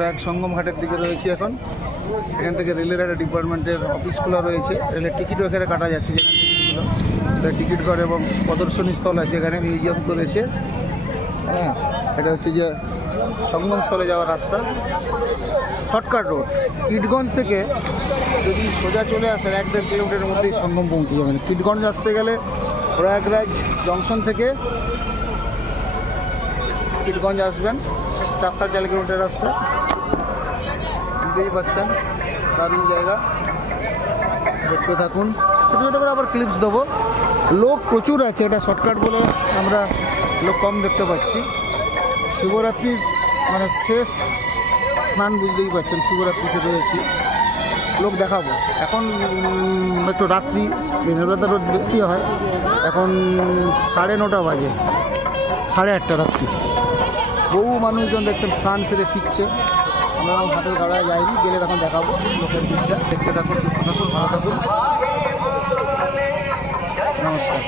প্রয়াগ সঙ্গম ঘাটের দিকে রয়েছি এখন। এখান থেকে রেলের একটা ডিপার্টমেন্টের অফিসগুলো রয়েছে, রেলের টিকিটও এখানে কাটা যাচ্ছে, যেখানে টিকিটগুলো টিকিট ঘর এবং প্রদর্শনী স্থল আছে, এখানে মিউজিয়াম করেছে। হ্যাঁ, এটা হচ্ছে যে সঙ্গম স্থলে যাওয়ার রাস্তা, শর্টকাট রোড। কিটগঞ্জ থেকে যদি সোজা চলে আসেন 1-1.5 কিলোমিটারের মধ্যেই সঙ্গম পৌঁছে যাবেন। কিটগঞ্জ আসতে গেলে প্রয়াগরাজ জংশন থেকে কিটগঞ্জ আসবেন, 4-4.5 কিলোমিটার রাস্তা। বুঝতেই পারছেন, দারুণ জায়গা, দেখতে থাকুন। ছোটো ছোটো করে আবার ক্লিপস দেবো। লোক প্রচুর আছে, এটা শর্টকাট বলে আমরা লোক কম দেখতে পাচ্ছি। শিবরাত্রির মানে শেষ স্নান, বুঝতেই পারছেন, শিবরাত্রিতে রয়েছি, লোক দেখাবো। এখন একটু রাত্রি, দিনের বেলা রোদ বেশি হয়, এখন 9:30 বাজে, 8:30 রাত্রি। বহু মানুষজন দেখছেন স্নান সেরে ফিরছে। আমরা হাতের গাড়ায় যাইনি, গেলে তখন দেখাবো লোকের দিকটা। দেখতে থাকুন, সুস্থ থাকুন, ভালো থাকুন, নমস্কার।